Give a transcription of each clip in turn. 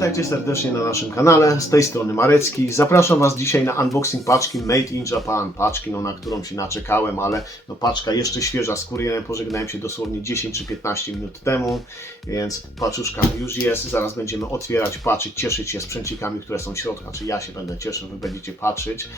Witajcie serdecznie na naszym kanale, z tej strony Marecki. Zapraszam Was dzisiaj na unboxing paczki Made in Japan. Paczki, no, na którą się naczekałem, ale no, paczka jeszcze świeża. Z kurierem pożegnałem się dosłownie 10 czy 15 minut temu, więc paczuszka już jest. Zaraz będziemy otwierać, patrzeć, cieszyć się sprzęcikami, które są w środku. Czy ja się będę cieszył, Wy będziecie patrzeć.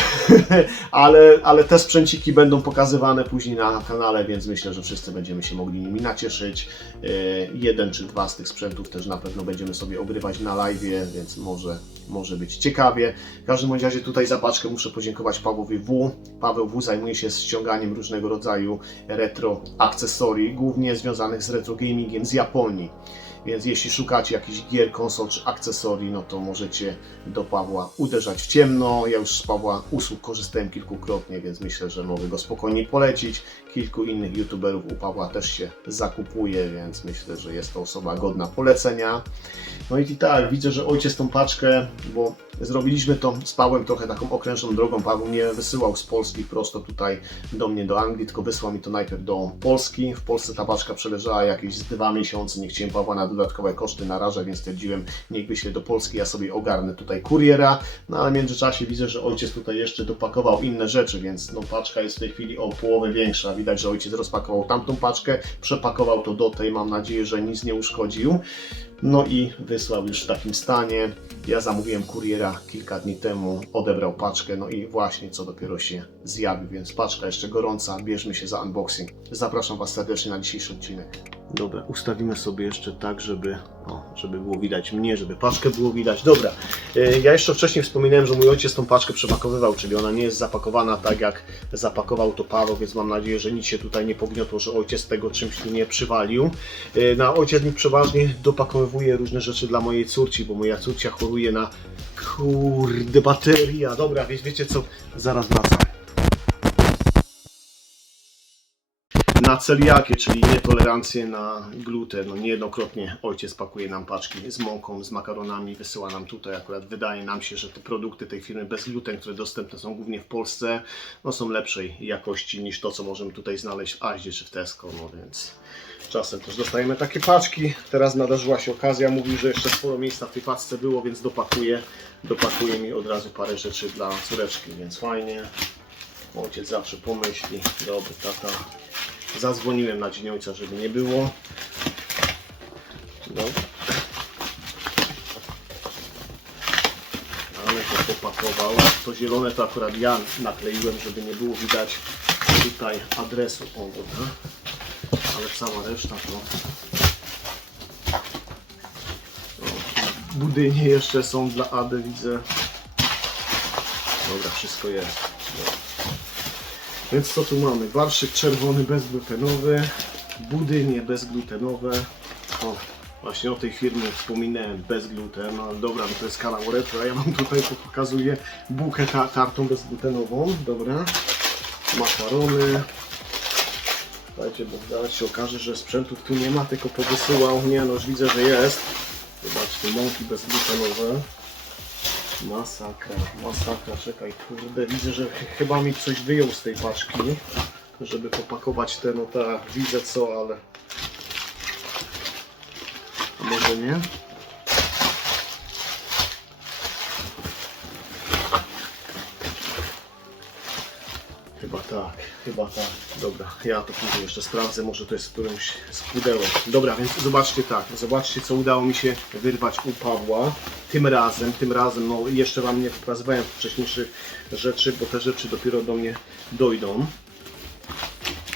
ale, ale te sprzęciki będą pokazywane później na kanale, więc myślę, że wszyscy będziemy się mogli nimi nacieszyć. E, Jeden czy dwa z tych sprzętów też na pewno będziemy sobie ogrywać na live, więc może, może być ciekawie. W każdym razie tutaj za paczkę muszę podziękować Pawłowi W. Paweł W zajmuje się ściąganiem różnego rodzaju retro akcesorii, głównie związanych z retro gamingiem z Japonii. Więc jeśli szukacie jakichś gier, konsol czy akcesorii, no to możecie do Pawła uderzać w ciemno. Ja już z Pawła usług korzystałem kilkukrotnie, więc myślę, że mogę go spokojnie polecić. Kilku innych youtuberów u Pawła też się zakupuje, więc myślę, że jest to osoba godna polecenia. No i tak, widzę, że ojciec tą paczkę, bo zrobiliśmy to z Pawłem trochę taką okrężną drogą. Paweł nie wysyłał z Polski prosto tutaj do mnie, do Anglii, tylko wysłał mi to najpierw do Polski. W Polsce ta paczka przeleżała jakieś dwa miesiące, nie chciałem Pawła na dodatkowe koszty narażać, więc stwierdziłem, niech wyślę do Polski, ja sobie ogarnę tutaj kuriera. No ale w międzyczasie widzę, że ojciec tutaj jeszcze dopakował inne rzeczy, więc no paczka jest w tej chwili o połowę większa. Widać, że ojciec rozpakował tamtą paczkę, przepakował to do tej, mam nadzieję, że nic nie uszkodził. No i wysłał już w takim stanie. Ja zamówiłem kuriera kilka dni temu, odebrał paczkę, no i właśnie co dopiero się zjawił, więc paczka jeszcze gorąca, bierzmy się za unboxing. Zapraszam Was serdecznie na dzisiejszy odcinek. Dobra, ustawimy sobie jeszcze tak, żeby, o, żeby było widać mnie, żeby paczkę było widać. Dobra, e, ja jeszcze wcześniej wspominałem, że mój ojciec tą paczkę przepakowywał, czyli ona nie jest zapakowana tak jak zapakował to Paweł, więc mam nadzieję, że nic się tutaj nie pogniotło, że ojciec tego czymś nie przywalił. E, Na ojciec mi przeważnie dopakowuje różne rzeczy dla mojej córci, bo moja córcia choruje na kurde bateria. Dobra, wie, wiecie co? Zaraz wracam. Na celiakię, czyli nietolerancję na gluten. No niejednokrotnie ojciec pakuje nam paczki z mąką, z makaronami, wysyła nam tutaj. Akurat wydaje nam się, że te produkty tej firmy bez gluten, które dostępne są głównie w Polsce, no są lepszej jakości niż to, co możemy tutaj znaleźć w Aździe czy w Tesco, no więc czasem też dostajemy takie paczki. Teraz nadarzyła się okazja, mówił, że jeszcze sporo miejsca w tej paczce było, więc dopakuje, dopakuje mi od razu parę rzeczy dla córeczki, więc fajnie. Ojciec zawsze pomyśli, dobry tata. Zadzwoniłem na dzień ojca, żeby nie było. No. Ale to popakował. To zielone to akurat ja nakleiłem, żeby nie było widać tutaj adresu. O, dobra. Ale cała reszta to... O, budynie jeszcze są dla Ady, widzę. Dobra, wszystko jest. Więc co tu mamy? Warszyk czerwony bezglutenowy, budynie bezglutenowe. O, właśnie o tej firmie wspominałem, bezgluten. No, dobra, no to jest kanał retro, ja mam tutaj, pokazuję bułkę ta tartą bezglutenową. Dobra. Makarony. Słuchajcie, bo zaraz się okaże, że sprzętów tu nie ma, tylko powysyłał. Nie no, już widzę, że jest. Zobaczcie, mąki bezglutenowe. Masakra, masakra, czekaj, kurde, widzę, że ch- chyba mi coś wyjął z tej paczki, żeby popakować te, no tak, widzę co, ale... A może nie? Chyba tak, chyba tak. Dobra, ja to później jeszcze sprawdzę, może to jest w którymś z pudełek. Dobra, więc zobaczcie tak, zobaczcie co udało mi się wyrwać u Pawła. Tym razem, tym razem, no jeszcze Wam nie pokazywałem wcześniejszych rzeczy, bo te rzeczy dopiero do mnie dojdą.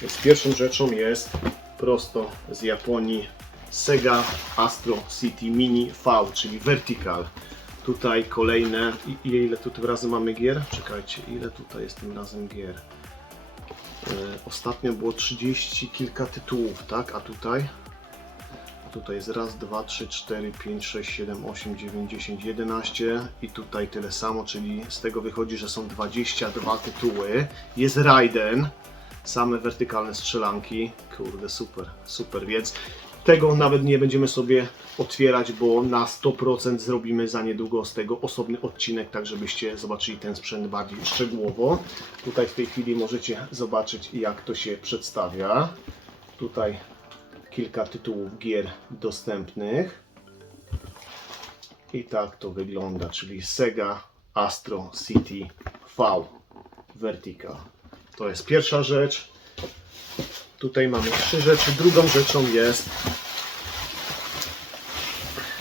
Więc pierwszą rzeczą jest prosto z Japonii Sega Astro City Mini V, czyli Vertical. Tutaj kolejne, i- i ile tu tym razem mamy gier? Czekajcie, ile tutaj jest tym razem gier? E, Ostatnio było 30 kilka tytułów, tak? A tutaj? Tutaj jest raz, dwa, trzy, cztery, pięć, sześć, siedem, osiem, dziewięć, dziesięć, jedenaście i tutaj tyle samo, czyli z tego wychodzi, że są 22 tytuły. Jest Raiden, same wertykalne strzelanki. Kurde, super, super, więc tego nawet nie będziemy sobie otwierać, bo na 100% zrobimy za niedługo z tego osobny odcinek, tak żebyście zobaczyli ten sprzęt bardziej szczegółowo. Tutaj w tej chwili możecie zobaczyć jak to się przedstawia. Tutaj kilka tytułów gier dostępnych. I tak to wygląda, czyli Sega Astro City V Vertical. To jest pierwsza rzecz. Tutaj mamy trzy rzeczy. Drugą rzeczą jest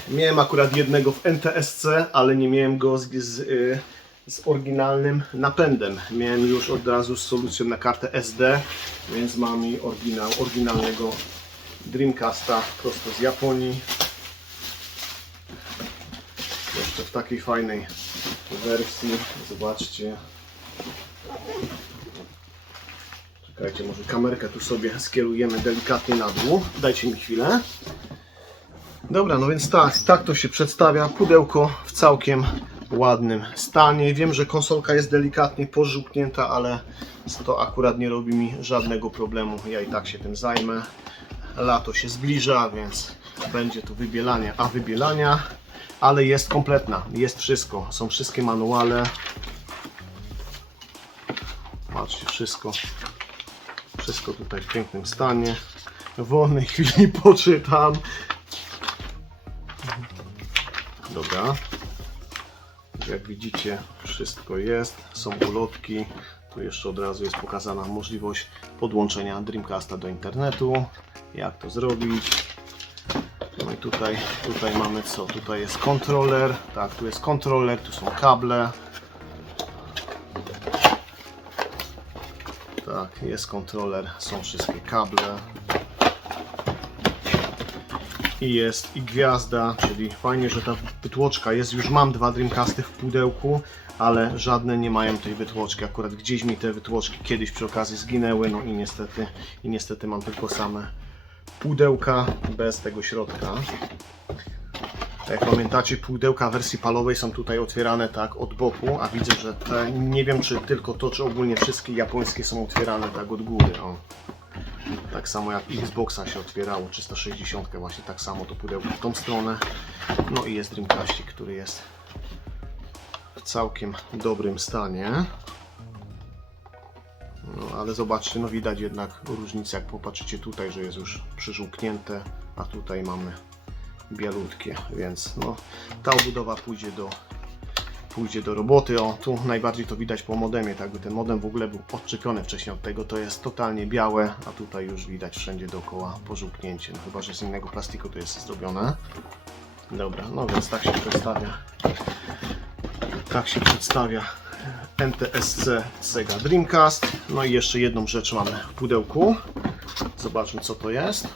Miałem akurat jednego w NTSC, ale nie miałem go z, z, y, z oryginalnym napędem. Miałem już od razu z solucją na kartę SD, więc mam oryginał, oryginalnego Dreamcasta prosto z Japonii. Jeszcze w takiej fajnej wersji. Zobaczcie. Czekajcie, może kamerkę tu sobie skierujemy delikatnie na dół. Dajcie mi chwilę. Dobra, no więc tak, tak to się przedstawia. Pudełko w całkiem ładnym stanie. Wiem, że konsolka jest delikatnie pożółknięta, ale to akurat nie robi mi żadnego problemu. Ja i tak się tym zajmę. Lato się zbliża, więc będzie tu wybielanie, a wybielania, ale jest kompletna, jest wszystko. Są wszystkie manuale. Patrzcie, wszystko, wszystko tutaj w pięknym stanie. W wolnej chwili poczytam. Dobra. Jak widzicie, wszystko jest. Są ulotki. Tu jeszcze od razu jest pokazana możliwość podłączenia Dreamcasta do internetu. Jak to zrobić? No i tutaj, tutaj mamy co? Tutaj jest kontroler. Tak, tu jest kontroler, tu są kable. Tak, jest kontroler, są wszystkie kable i jest i gwiazda, czyli fajnie, że ta wytłoczka jest. Już mam dwa Dreamcasty w pudełku, ale żadne nie mają tej wytłoczki. Akurat gdzieś mi te wytłoczki kiedyś przy okazji zginęły, no i niestety, i niestety mam tylko same pudełka bez tego środka. Jak pamiętacie, pudełka wersji palowej są tutaj otwierane tak od boku, a widzę, że te, nie wiem czy tylko to, czy ogólnie wszystkie japońskie są otwierane tak od góry. O. Tak samo jak Xboxa się otwierało, 360 właśnie tak samo to pudełko w tą stronę. No i jest Dreamcastik, który jest w całkiem dobrym stanie. Ale zobaczcie, no widać jednak różnicę, jak popatrzycie tutaj, że jest już przyżółknięte, a tutaj mamy bialutkie, więc no ta obudowa pójdzie do pójdzie do roboty. O, tu najbardziej to widać po modemie, tak by ten modem w ogóle był odczepiony wcześniej od tego, to jest totalnie białe, a tutaj już widać wszędzie dookoła pożółknięcie, no chyba, że z innego plastiku to jest zrobione. Dobra, no więc tak się przedstawia tak się przedstawia NTSC Sega Dreamcast. No i jeszcze jedną rzecz mamy w pudełku. Zobaczmy co to jest.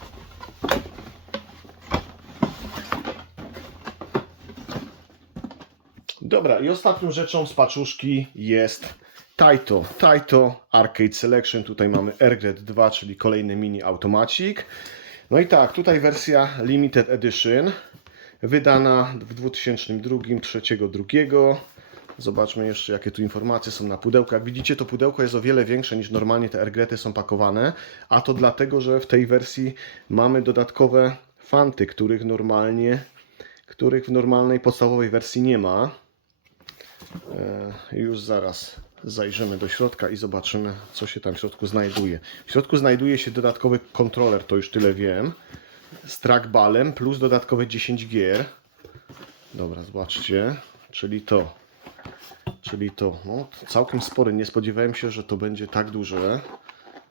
Dobra, i ostatnią rzeczą z paczuszki jest Taito. Taito Arcade Selection. Tutaj mamy Airgret 2, czyli kolejny mini automacik. No i tak, tutaj wersja Limited Edition, wydana w 2002, 3.2. Zobaczmy jeszcze, jakie tu informacje są na pudełku. Jak widzicie, to pudełko jest o wiele większe niż normalnie te Airgrety są pakowane, a to dlatego, że w tej wersji mamy dodatkowe fanty, których normalnie, których w normalnej podstawowej wersji nie ma. E, Już zaraz zajrzymy do środka i zobaczymy, co się tam w środku znajduje. W środku znajduje się dodatkowy kontroler, to już tyle wiem, z trackballem plus dodatkowe 10 gier. Dobra, zobaczcie, czyli to. Czyli to, no, całkiem spory. Nie spodziewałem się, że to będzie tak duże.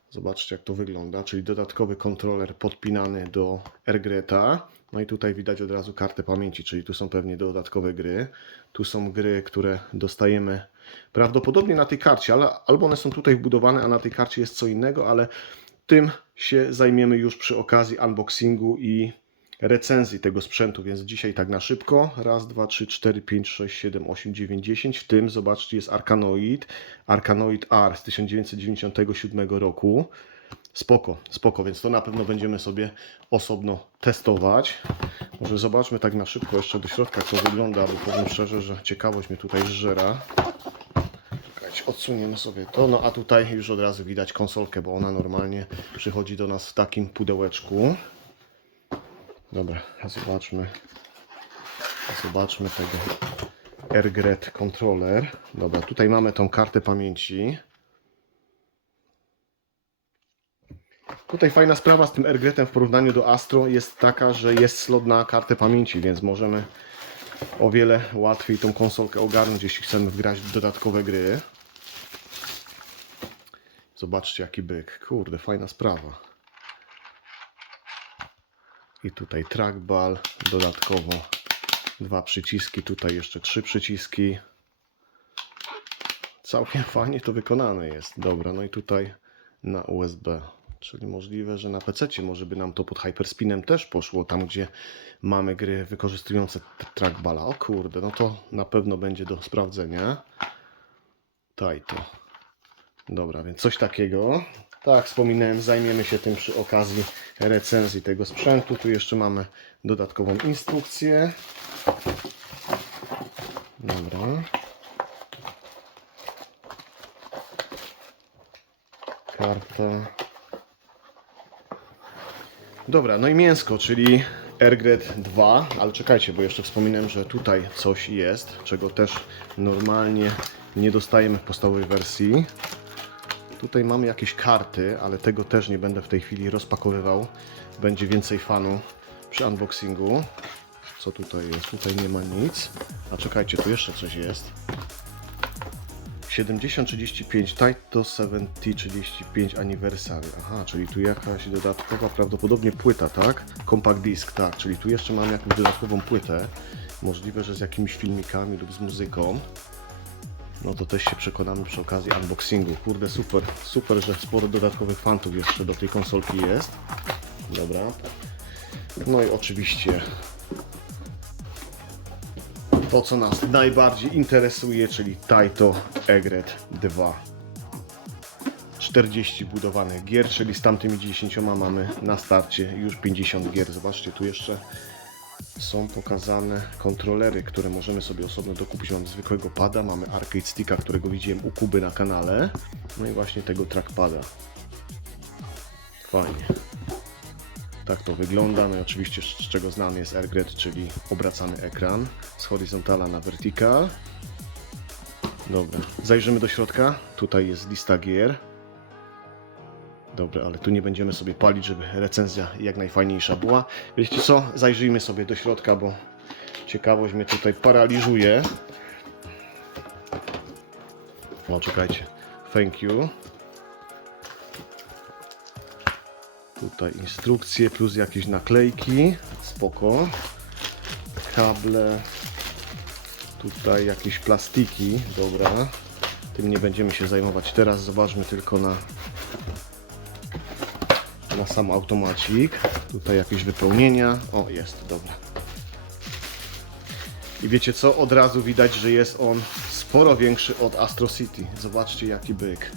Zobaczcie, jak to wygląda. Czyli dodatkowy kontroler podpinany do Airgreta. No i tutaj widać od razu kartę pamięci, czyli tu są pewnie dodatkowe gry. Tu są gry, które dostajemy prawdopodobnie na tej karcie, ale albo one są tutaj wbudowane, a na tej karcie jest co innego, ale tym się zajmiemy już przy okazji unboxingu i recenzji tego sprzętu, więc dzisiaj tak na szybko. Raz, dwa, trzy, cztery, pięć, sześć, siedem, osiem, dziewięć, dziesięć. W tym, zobaczcie, jest Arkanoid. Arkanoid R z 1997 roku. Spoko, spoko, więc to na pewno będziemy sobie osobno testować. Może zobaczmy tak na szybko jeszcze do środka, jak to wygląda, bo powiem szczerze, że ciekawość mnie tutaj zżera. Czekajcie, odsuniemy sobie to. No a tutaj już od razu widać konsolkę, bo ona normalnie przychodzi do nas w takim pudełeczku. Dobra, zobaczmy. Zobaczmy tego Airgret Controller. Dobra, tutaj mamy tą kartę pamięci. Tutaj fajna sprawa z tym Airgretem w porównaniu do Astro jest taka, że jest slot na kartę pamięci, więc możemy o wiele łatwiej tą konsolkę ogarnąć, jeśli chcemy wgrać dodatkowe gry. Zobaczcie jaki byk. Kurde, fajna sprawa. I tutaj trackball, dodatkowo dwa przyciski, tutaj jeszcze trzy przyciski. Całkiem fajnie to wykonane jest. Dobra, no i tutaj na USB. Czyli możliwe, że na PC może by nam to pod Hyperspinem też poszło, tam gdzie mamy gry wykorzystujące trackballa. O kurde, no to na pewno będzie do sprawdzenia. Tajto. Dobra, więc coś takiego. Tak, wspominałem, zajmiemy się tym przy okazji recenzji tego sprzętu. Tu jeszcze mamy dodatkową instrukcję. Dobra. Karta. Dobra, no i mięsko, czyli Airgrid 2, ale czekajcie, bo jeszcze wspominałem, że tutaj coś jest, czego też normalnie nie dostajemy w podstawowej wersji. Tutaj mamy jakieś karty, ale tego też nie będę w tej chwili rozpakowywał. Będzie więcej fanu przy unboxingu. Co tutaj jest? Tutaj nie ma nic. A czekajcie, tu jeszcze coś jest. 7035 Taito 7035 Anniversary. Aha, czyli tu jakaś dodatkowa, prawdopodobnie płyta, tak? Compact Disc, tak. Czyli tu jeszcze mam jakąś dodatkową płytę. Możliwe, że z jakimiś filmikami lub z muzyką. No to też się przekonamy przy okazji unboxingu. Kurde, super, super, że sporo dodatkowych fantów jeszcze do tej konsolki jest. Dobra. No i oczywiście to, co nas najbardziej interesuje, czyli Taito Egret 2. 40 budowanych gier, czyli z tamtymi 10 mamy na starcie już 50 gier. Zobaczcie, tu jeszcze są pokazane kontrolery, które możemy sobie osobno dokupić. Mamy zwykłego pada, mamy arcade sticka, którego widziałem u Kuby na kanale. No i właśnie tego trackpada. Fajnie. Tak to wygląda. No i oczywiście z czego znany jest AirGrid, czyli obracany ekran z horizontala na vertical. Dobra, zajrzymy do środka. Tutaj jest lista gier. Dobra, ale tu nie będziemy sobie palić, żeby recenzja jak najfajniejsza była. Wiecie co? Zajrzyjmy sobie do środka, bo ciekawość mnie tutaj paraliżuje. O, czekajcie. Thank you. Tutaj instrukcje plus jakieś naklejki. Spoko. Kable. Tutaj jakieś plastiki. Dobra. Tym nie będziemy się zajmować teraz. Zobaczmy tylko na na sam automacik. Tutaj jakieś wypełnienia. O, jest, dobra. I wiecie co? Od razu widać, że jest on sporo większy od Astro City. Zobaczcie jaki byk.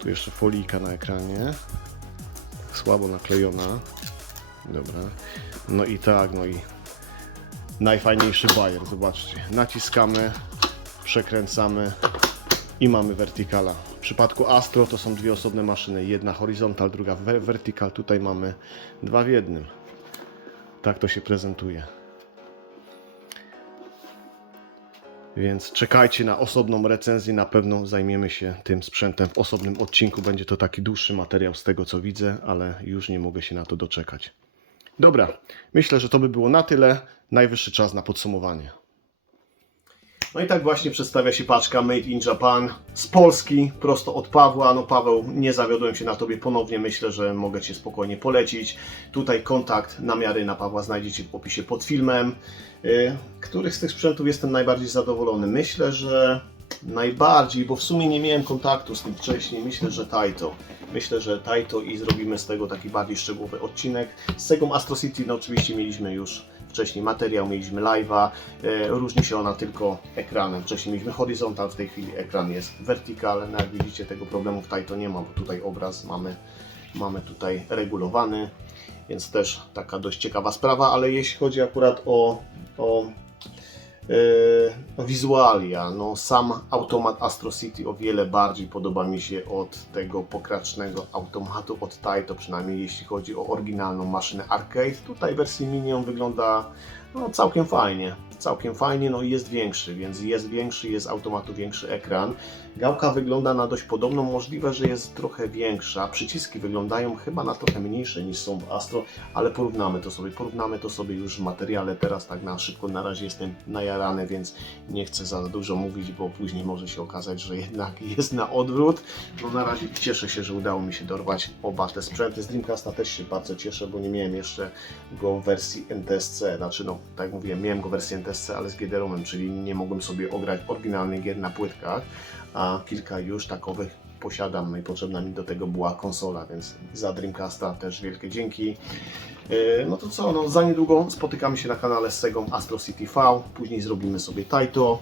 Tu jeszcze folika na ekranie. Słabo naklejona. Dobra. No i tak, no i najfajniejszy bajer. Zobaczcie. Naciskamy, przekręcamy i mamy vertikala. W przypadku Astro to są dwie osobne maszyny. Jedna horizontal, druga vertical. Tutaj mamy dwa w jednym. Tak to się prezentuje. Więc czekajcie na osobną recenzję. Na pewno zajmiemy się tym sprzętem w osobnym odcinku. Będzie to taki dłuższy materiał z tego co widzę, ale już nie mogę się na to doczekać. Dobra, myślę, że to by było na tyle. Najwyższy czas na podsumowanie. No i tak właśnie przedstawia się paczka Made in Japan z Polski, prosto od Pawła. No Paweł, nie zawiodłem się na Tobie ponownie, myślę, że mogę Cię spokojnie polecić. Tutaj kontakt namiary na Pawła znajdziecie w opisie pod filmem. Y, Których z tych sprzętów jestem najbardziej zadowolony? Myślę, że najbardziej, bo w sumie nie miałem kontaktu z tym wcześniej, myślę, że Taito. Myślę, że Taito i zrobimy z tego taki bardziej szczegółowy odcinek. Z Segą Astro City no oczywiście mieliśmy już wcześniej materiał, mieliśmy live'a, e, różni się ona tylko ekranem. Wcześniej mieliśmy horizontal, w tej chwili ekran jest vertical, no jak widzicie tego problemu w Taito nie ma, bo tutaj obraz mamy, mamy tutaj regulowany, więc też taka dość ciekawa sprawa, ale jeśli chodzi akurat o, o wizualia, no sam automat Astro City o wiele bardziej podoba mi się od tego pokracznego automatu od Taito, przynajmniej jeśli chodzi o oryginalną maszynę arcade. Tutaj w wersji mini on wygląda no, całkiem fajnie, całkiem fajnie, no i jest większy, więc jest większy, jest automatu większy ekran. Gałka wygląda na dość podobną, możliwe, że jest trochę większa. Przyciski wyglądają chyba na trochę mniejsze niż są w Astro, ale porównamy to sobie, porównamy to sobie już w materiale. Teraz tak na szybko, na razie jestem najarany, więc nie chcę za dużo mówić, bo później może się okazać, że jednak jest na odwrót. No na razie cieszę się, że udało mi się dorwać oba te sprzęty. Z Dreamcasta też się bardzo cieszę, bo nie miałem jeszcze go w wersji NTSC, znaczy no, tak jak mówiłem, miałem go w wersji NTSC, ale z GD-ROMem, czyli nie mogłem sobie ograć oryginalnych gier na płytkach, a kilka już takowych posiadam, i potrzebna mi do tego była konsola, więc za Dreamcasta też wielkie dzięki. Yy, No to co, no za niedługo spotykamy się na kanale z Segą Astro City V, później zrobimy sobie Taito.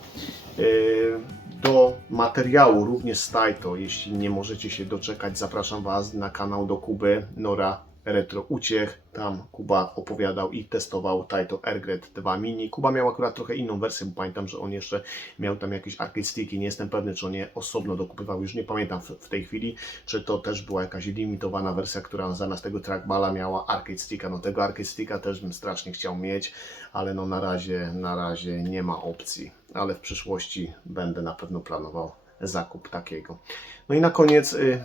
Yy, Do materiału również z Taito, jeśli nie możecie się doczekać, zapraszam Was na kanał do Kuby Nora Retro Uciech. Tam Kuba opowiadał i testował Taito Airgrid 2 Mini. Kuba miał akurat trochę inną wersję, bo pamiętam, że on jeszcze miał tam jakieś arcade. Nie jestem pewny, czy on je osobno dokupywał. Już nie pamiętam w, w tej chwili, czy to też była jakaś limitowana wersja, która zamiast tego trackballa miała arcade sticka. No tego arcade sticka też bym strasznie chciał mieć, ale no na razie, na razie nie ma opcji. Ale w przyszłości będę na pewno planował zakup takiego. No i na koniec, y,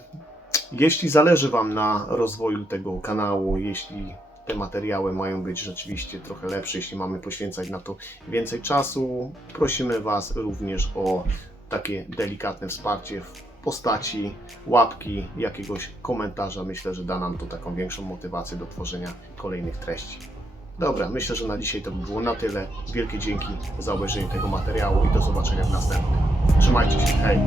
jeśli zależy Wam na rozwoju tego kanału, jeśli te materiały mają być rzeczywiście trochę lepsze, jeśli mamy poświęcać na to więcej czasu, prosimy Was również o takie delikatne wsparcie w postaci łapki, jakiegoś komentarza. Myślę, że da nam to taką większą motywację do tworzenia kolejnych treści. Dobra, myślę, że na dzisiaj to by było na tyle. Wielkie dzięki za obejrzenie tego materiału i do zobaczenia w następnym. Trzymajcie się, hej!